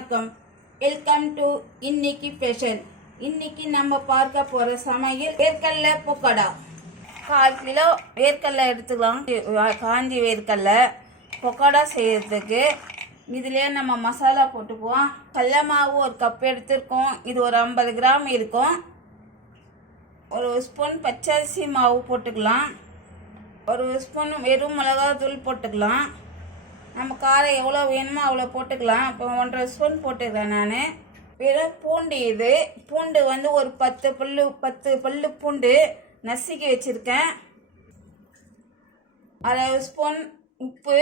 வணக்கம். Welcome to இன்னைக்கு fashion. இன்னைக்கு நம்ம பார்க்க போற சமையல் வேர்க்கடலை பக்கோடா. 1/4 கிலோ வேர்க்கடலை எடுத்துக்கலாம். காஞ்சி வேர்க்கடலை பக்கோடா செய்யறதுக்கு இதுலயே நம்ம மசாலா போட்டுக்குவோம். கடலை மாவு 1 கப் எடுத்துருக்கோம். இது ஒரு 50 கிராம் இருக்கும். 1 ஸ்பூன் பச்சரிசி மாவு போட்டுக்கலாம். 1 ஸ்பூன் வெறும் மிளகாத்தூள் போட்டுக்கலாம். நம்ம காரம் எவ்வளோ வேணுமோ அவ்வளோ போட்டுக்கலாம். இப்போ 1.5 ஸ்பூன் போட்டுக்கிறேன் நான். வெறும் பூண்டு, இது பூண்டு வந்து ஒரு 10 பல்லு பூண்டு நசுக்கி வச்சுருக்கேன். 1/2 ஸ்பூன் உப்பு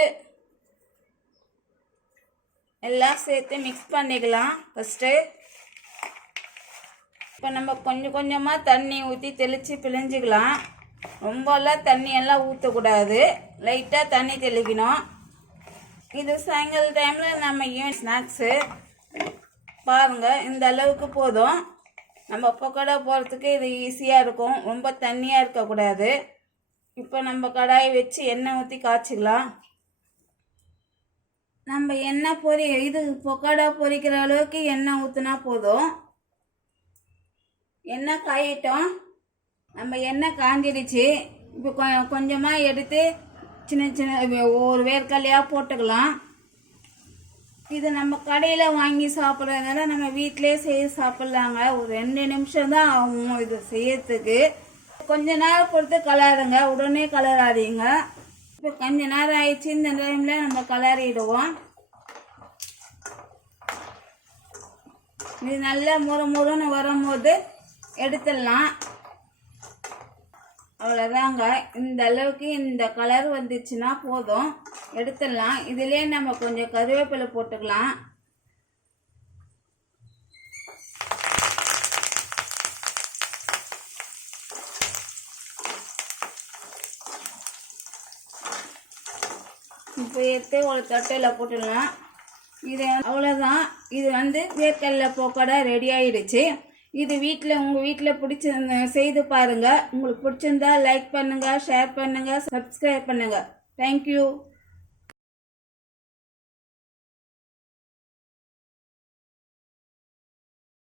எல்லாம் சேர்த்து மிக்ஸ் பண்ணிக்கலாம். ஃபஸ்ட்டு இப்போ நம்ம கொஞ்சம் கொஞ்சமாக தண்ணி ஊற்றி தெளித்து பிழிஞ்சிக்கலாம். ரொம்பலாம் தண்ணியெல்லாம் ஊற்றக்கூடாது, லைட்டாக தண்ணி தெளிக்கணும். இது சாயங்கால டைமில் நம்ம ஸ்நாக்ஸு பாருங்கள், இந்த அளவுக்கு போதும். நம்ம பக்கோடா போடுறதுக்கு இது ஈஸியாக இருக்கும். ரொம்ப தண்ணியாக இருக்கக்கூடாது. இப்போ நம்ம கடாயை வச்சு எண்ணெய் ஊற்றி காய்ச்சிக்கலாம். நம்ம எண்ணெய் இது பக்கோடா பொரிக்கிற அளவுக்கு எண்ணெய் ஊற்றினா போதும். எண்ணெய் காயிட்டோம். நம்ம எண்ணெய் காஞ்சிடுச்சு. இப்போ கொஞ்சமாக எடுத்து சின்ன ஒரு வேர்க்கடலையாக போட்டுக்கலாம். இது நம்ம கடையில் வாங்கி சாப்பிட்றதுனால நம்ம வீட்டிலே செய்து சாப்பிட்லாங்க. ஒரு 2 நிமிஷம் தான் ஆகும் இது செய்யறதுக்கு. கொஞ்ச நேரம் பொறுத்து கலருங்க, உடனே கலராதீங்க. இப்போ கொஞ்ச நேரம் ஆயிடுச்சு. இந்த டைமில் நம்ம கலரிடுவோம். இது நல்லா முறுன்னு வரும்போது எடுத்துடலாம். அவ்வளோதாங்க. இந்த அளவுக்கு இந்த கலர் வந்துச்சுன்னா போதும், எடுத்துடலாம். இதுலேயே நம்ம கொஞ்சம் கருவேப்பிலை போட்டுக்கலாம். இப்போ எடுத்து ஒரு தட்டையில் போட்டுடலாம். இது அவ்வளோதான். இது வந்து வேர்க்கடலை பக்கோடா ரெடி ஆயிடுச்சு. இது உங்கள் வீட்டில் பிடிச்சிருந்த செய்து பாருங்கள். உங்களுக்கு பிடிச்சிருந்தா லைக் பண்ணுங்கள், ஷேர் பண்ணுங்கள், சப்ஸ்கிரைப் பண்ணுங்கள். தேங்க்யூ.